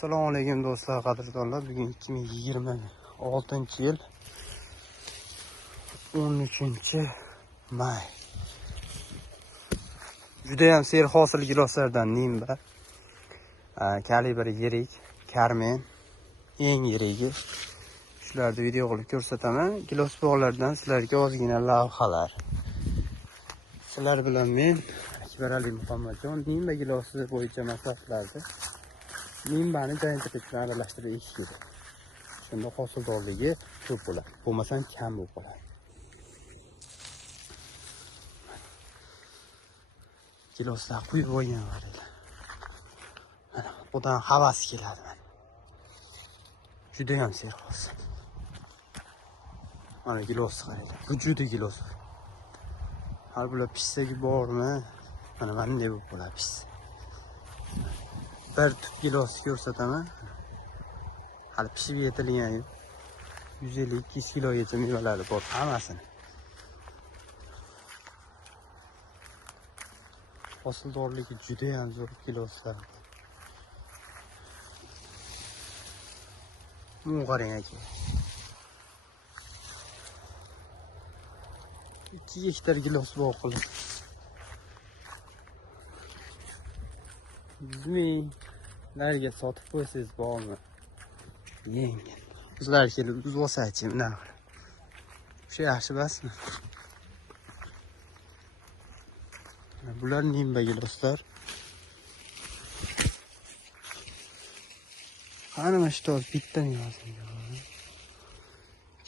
Assalomu alaykum do'stlar, qadrdonlar. Bugun 2026-yil 13-may. Juda ham serhosil giloslardan Nimba. Kalibri yirik, Karmen eng yirigi. Shularni video qilib ko'rsataman. Gilos bog'lardan sizlarga ozgina lavhalar. Sizlar bilan men Akbar Ali Muhammadjon Nimba gilosi bo'yicha maslahatlarni Nimbani giant bilan aralashtirib ekish kerak. Shunda hosildorligi ko'p bo'ladi. Bo'lmasam kam bo'lib qoladi. Giloslar quyib bo'lgan varlar. Mana odan havas keladi mana. Juda ham serhosil. Mana gilos qaraydi. Vujudi gilos. Har bular pissagi bormi? Mana bunday bo'lib qoladi piss. Bir tut gilos ko'rsataman. Hali pishib yetilgan 150-200 kilogacha mevalari bor hammasini. Hosildorligi juda ham zo'r giloslar. Bunu qarang aka. 2 gektar gilos bog' qilib. Bizlarga sotib qo'ysangiz bormi? Yengil. Bizlar kelib biz olsa-chi, mana. Shu yaxshi emasmi? Bular Nimba giloslar. Qani mana shu toz bitta yozilgan.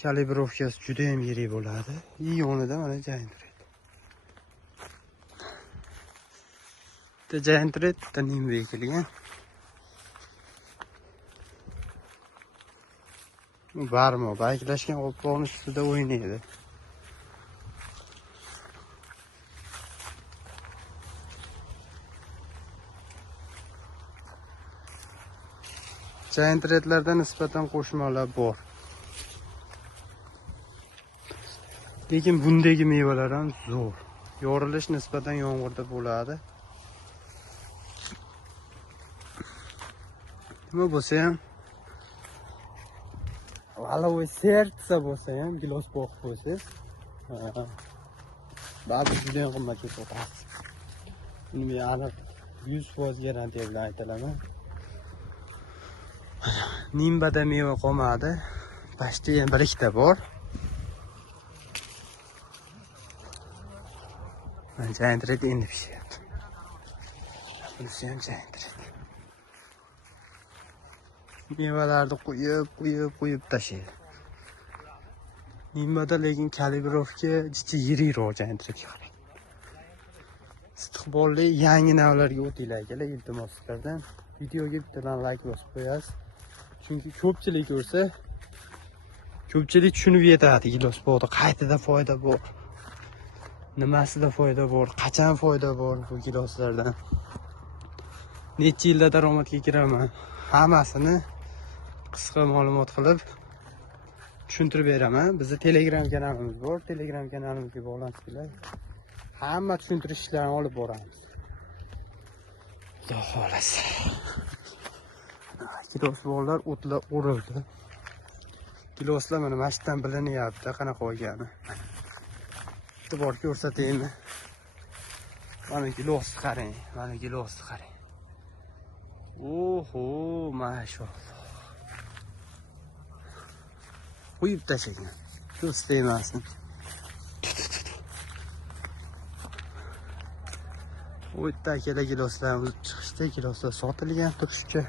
Kalibrovkasi juda ham yirik bo'ladi. Yonida mana giant red. Bitta giant red, bitta Nimba ekilgan. Barmo, bayklashgan qo'lqopning ustida o'ynaydi. Giant redlardan nisbatan qo'shmalar bor. Lekin bundagi mevalar ham zo'r. Yorilish nisbatan yomg'irda bo'ladi. Nima bo'lsa ham Aloe sertsa bo'lsa ham gilos bog' qo'ysangiz, ba'zi juda ham qimmatga sotasiz. Buni men aniq 100% garantiya bilan aytaman. Nimbada meva qolmadi. Pashta ham bir ikkita bor. Mana giant red endi pishyapti. Bunisi ham giant red. Mevalarni qo'yib tashlaydi. Nimbada lekin kalibrovka jicha yirikroq giant redga qarang. Istiqbolli yangi navlarga o'tinglar akalar, iltimos sizlardan. Videoga bittadan like bosib qo'yasiz. Chunki ko'pchilik ko'rsa, ko'pchilik tushunib yetadi gilos bog'da qaytida foyda bor. Nimasida foyda bor, qachon foyda bor bu giloslardan. Necha yilda daromadga kiraman. Hammasini qisqa ma'lumot qilib tushuntirib beraman. Bizning Telegram kanalimiz bor. Telegram kanalimizga bog'lansizlar. Hamma tushuntirish ishlarini olib boramiz. Xudo xolasa. Gilos bog'lar o'tlar o'rildi. Giloslar mana mashdan bilinyapti qanaqa bo'lgani. E'tibor ko'rsataymi? Mana gilosni qarang, mana gilosni qarang. Oho, mashalloh. Qo'yib tashlagan. Do'st emasmi? O yerda akalar giloslar chiqishda giloslar sotilgan turishcha.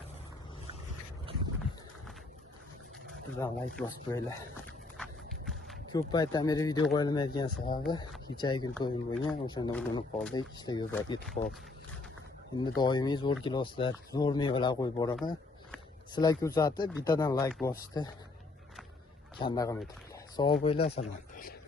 Bizdan like bosib qo'yinglar. Ko'p paytdan beri video qo'yilmayotgan sababi kechagi kun to'yim bo'lgan, o'shanda urinib qoldik, ishlarga uzoq ketib qoldik. Endi doimiy zo'r giloslar, zo'r mevalar qo'yib boraman. Sizlar ko'rsatib, bittadan like bosishni kanda qilmaydi. Sog' bo'linglar, salomat bo'linglar.